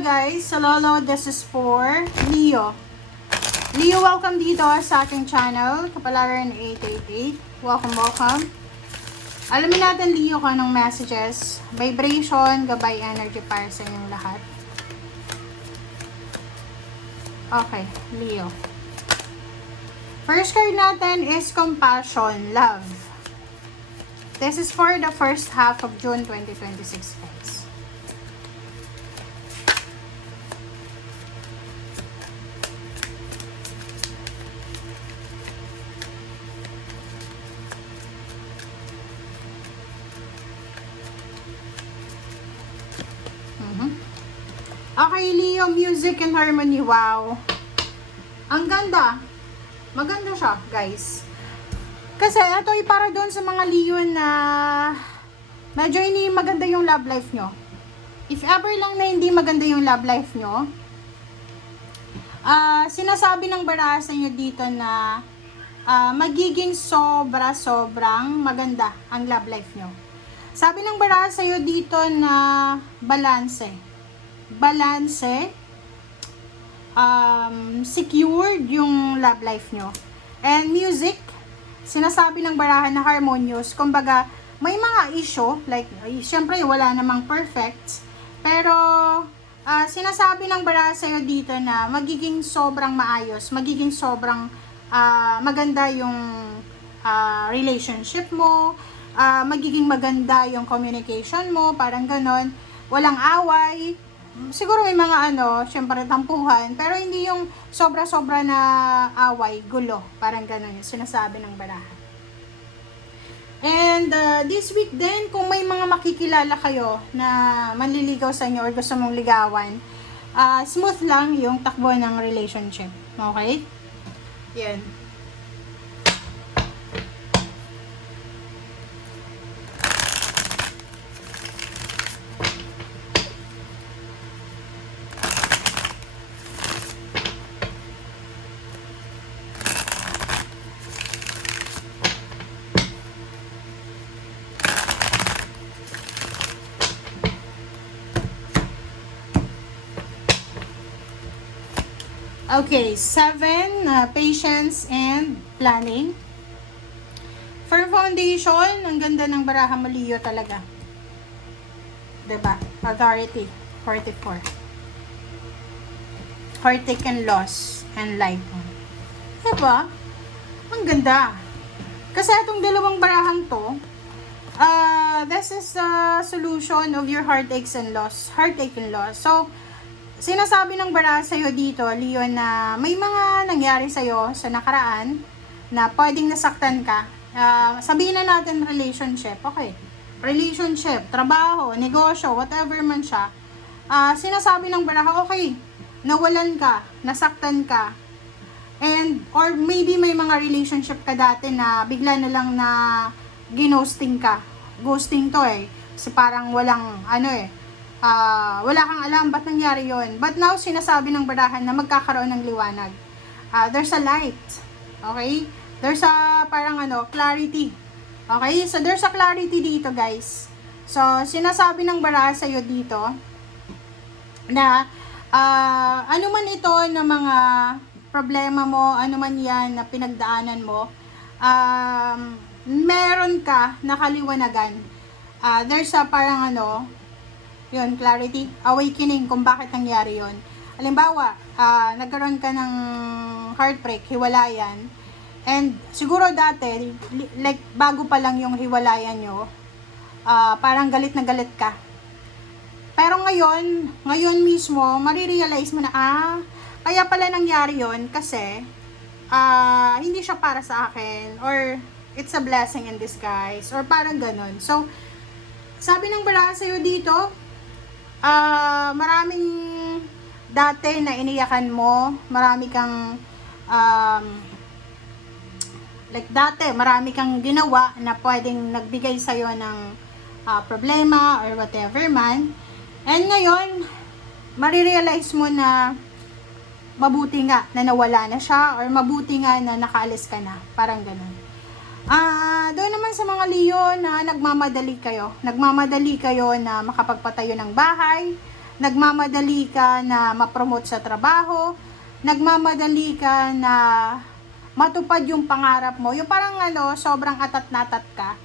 guys, Lolo, this is for Leo. Leo, welcome dito sa aking channel, Kapalaran 888. Welcome. Alamin natin, Leo, kung anong messages, vibration, gabay, energy para sa inyong lahat. Okay, Leo. First card natin is compassion, love. This is for the first half of June 2026, guys. Okay, Leo, music and harmony. Wow. Ang ganda. Maganda siya, guys. Kasi ito ay para doon sa mga Leo na medyo hindi maganda yung love life nyo. If ever lang na hindi maganda yung love life nyo, sinasabi ng baraha sa inyo dito na magiging sobrang maganda ang love life nyo. Sabi ng baraha sa inyo dito na balance, secured yung love life nyo. And music, sinasabi ng barahan na harmonious. Kumbaga, may mga issue, like, syempre wala namang perfect, pero sinasabi ng baraha sa'yo dito na magiging sobrang maayos, magiging sobrang maganda yung relationship mo, magiging maganda yung communication mo, parang ganon, walang away. Siguro may mga syempre tampuhan, pero hindi yung sobra-sobra na away, gulo, parang gano'n yung sinasabi ng baraha. And this week din, kung may mga makikilala kayo na manliligaw sa inyo or gusto mong ligawan, smooth lang yung takbo ng relationship. Okay? Yan. Okay, 7, patience and planning. For foundation, ang ganda ng baraha mo, Leo, talaga. Diba? Authority, 44. Heartache and loss and life. Diba? Ang ganda. Kasi itong dalawang barahang to, this is the solution of your heartache and loss. So, sinasabi ng baraha sa'yo dito, Leo, na may mga nangyari sa'yo sa nakaraan na pwedeng nasaktan ka. Sabihin na natin relationship, okay. Relationship, trabaho, negosyo, whatever man siya. Sinasabi ng baraha, okay, nawalan ka, nasaktan ka. And, or maybe may mga relationship ka dati na bigla na lang na ginosting ka. Ghosting to Kasi parang walang, wala kang alam ba't nangyari yon. But now, sinasabi ng barahan na magkakaroon ng liwanag. There's a light. Okay? There's a parang clarity. Okay? So, there's a clarity dito, guys. So, sinasabi ng baraha sa'yo dito na ano man ito na mga problema mo, ano man yan na pinagdaanan mo, meron ka nakaliwanagan. There's a parang yun, clarity, awakening kung bakit nangyari yun. Halimbawa, nagkaroon ka ng heartbreak, hiwalayan, and siguro dati, like bago pa lang yung hiwalayan nyo, parang galit na galit ka. Pero ngayon mismo, marirealize mo na, kaya pala nangyari yun kasi, hindi siya para sa akin, or it's a blessing in disguise, or parang ganun. So, sabi ng baraha sa'yo dito, maraming dati na iniyakan mo, marami kang like dati, marami kang ginawa na pwedeng nagbigay sa'yo ng problema or whatever man. And ngayon, marirealize mo na mabuti nga na nawala na siya or mabuti nga na nakaalis ka na. Parang ganun. Doon naman sa mga Leo na nagmamadali kayo na makapagpatayo ng bahay, nagmamadali ka na ma-promote sa trabaho, nagmamadali ka na matupad yung pangarap mo, yung parang sobrang atat-natat ka.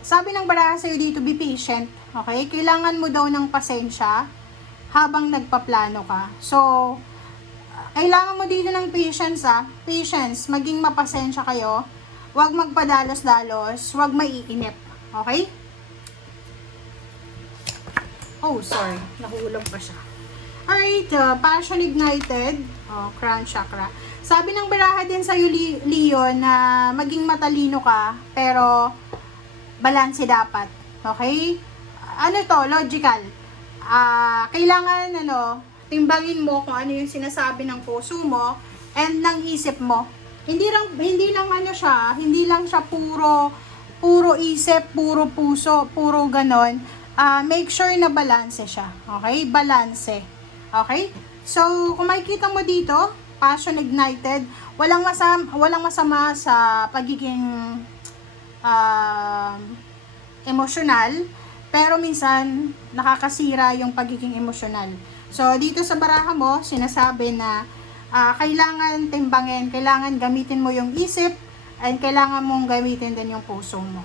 Sabi ng baraha sa'yo dito, be patient, okay? Kailangan mo daw ng pasensya habang nagpaplano ka. So, kailangan mo dito ng patience, patience, maging mapasensya kayo, huwag magpadalos-dalos, huwag maiinip, okay? Oh, sorry, nahulog pa siya. Alright, passion ignited, crown chakra. Sabi ng baraha din sa'yo, Leo, na maging matalino ka, pero balanse dapat. Okay? Ano to? Logical. Kailangan, timbangin mo kung ano yung sinasabi ng puso mo and ng isip mo. Hindi lang siya puro isip, puro puso, puro ganon. Make sure na balanse siya. Okay? Balanse. Okay? So, kung makikita mo dito, passion ignited, walang masama sa pagiging emosyonal, pero minsan nakakasira yung pagiging emosyonal. So dito sa baraha mo, sinasabi na kailangan timbangin, kailangan gamitin mo yung isip, and kailangan mong gamitin din yung puso mo.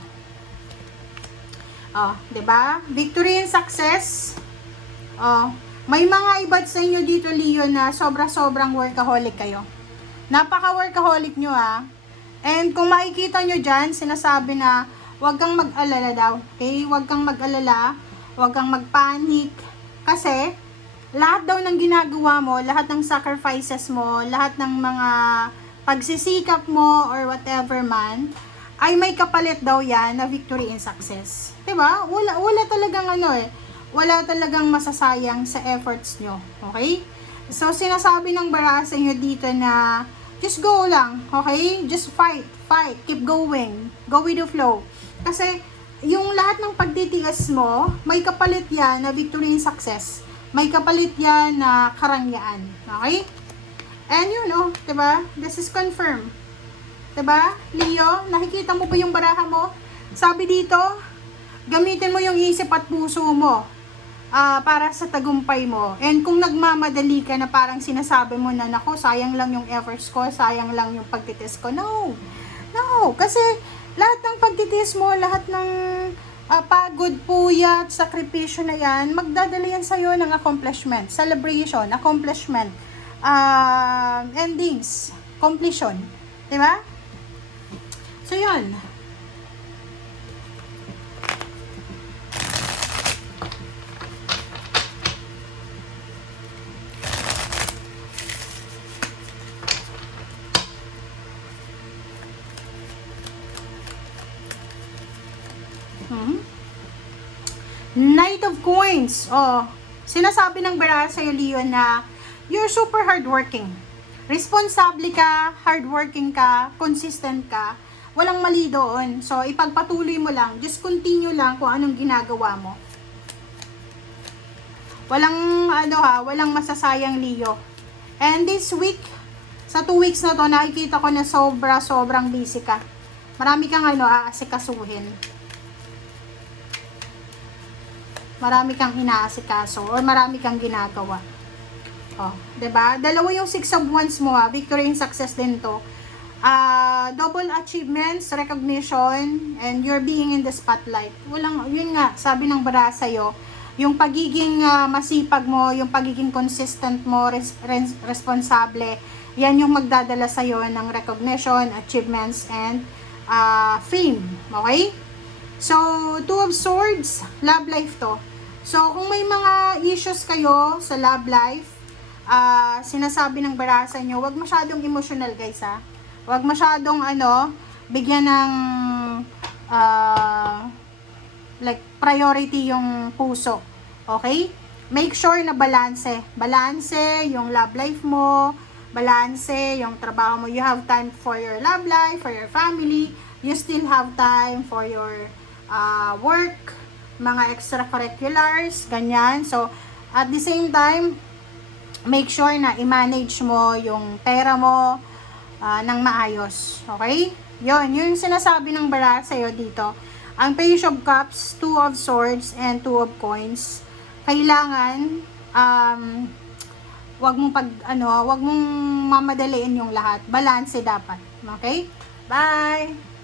'Di ba? Victory and success. May mga ibad sa inyo dito, Leo, na sobrang workaholic kayo. Napaka-workaholic nyo, And kung makikita nyo dyan, sinasabi na huwag kang mag-alala daw. Okay? Huwag kang mag-alala, huwag kang mag-panic. Kasi, lahat daw ng ginagawa mo, lahat ng sacrifices mo, lahat ng mga pagsisikap mo or whatever man, ay may kapalit daw yan na victory and success. Diba? Wala talagang wala talagang masasayang sa efforts nyo. Okay? So, sinasabi ng baraha sa inyo dito na just go lang, okay? Just fight, keep going, go with the flow. Kasi, yung lahat ng pagtitiis mo, may kapalit yan na victory and success. May kapalit yan na karangyaan. Okay? And diba? This is confirmed. Diba? Leo, nakikita mo ba yung baraha mo? Sabi dito, gamitin mo yung isip at puso mo para sa tagumpay mo. And kung nagmamadali ka na parang sinasabi mo na, nako, sayang lang yung efforts ko, sayang lang yung pagtitis ko. No, kasi lahat ng pagtitis mo, lahat ng pagod, puyat, sakripisyo na yan, magdadala yan sa'yo ng accomplishment, celebration, accomplishment, endings, completion. Diba? So, yun. Knight of Coins. Sinasabi ng baraha sa'yo, Leo, na you're super hardworking. Responsable ka, hardworking ka, consistent ka. Walang mali doon. So, ipagpatuloy mo lang. Just continue lang kung anong ginagawa mo. Walang masasayang, Leo. And this week, sa 2 weeks na to, nakikita ko na sobrang busy ka. Marami kang aasikasuhin. Marami kang inaasikaso or marami kang ginagawa. 'Di ba? Dalawa yung 6 of Wands mo, victory and success din to. Double achievements, recognition, and you're being in the spotlight. Yun nga, sabi ng baraha sa'yo, yung pagiging masipag mo, yung pagiging consistent mo, responsable, yan yung magdadala sa'yo ng recognition, achievements, and fame. Okay? So, 2 of Swords, love life to. So, kung may mga issues kayo sa love life, sinasabi ng baraha sa inyo, wag masyadong emotional, guys, Wag masyadong bigyan ng priority yung puso. Okay? Make sure na balanse. Balanse yung love life mo, balanse yung trabaho mo. You have time for your love life, for your family. You still have time for your work, mga extracurriculars, ganyan. So, at the same time, make sure na i-manage mo yung pera mo ng maayos. Okay? Yung sinasabi ng baraha sa'yo dito. Ang Page of Cups, 2 of Swords, and 2 of Coins. Kailangan wag mong mamadaliin yung lahat. Balanse dapat. Okay? Bye!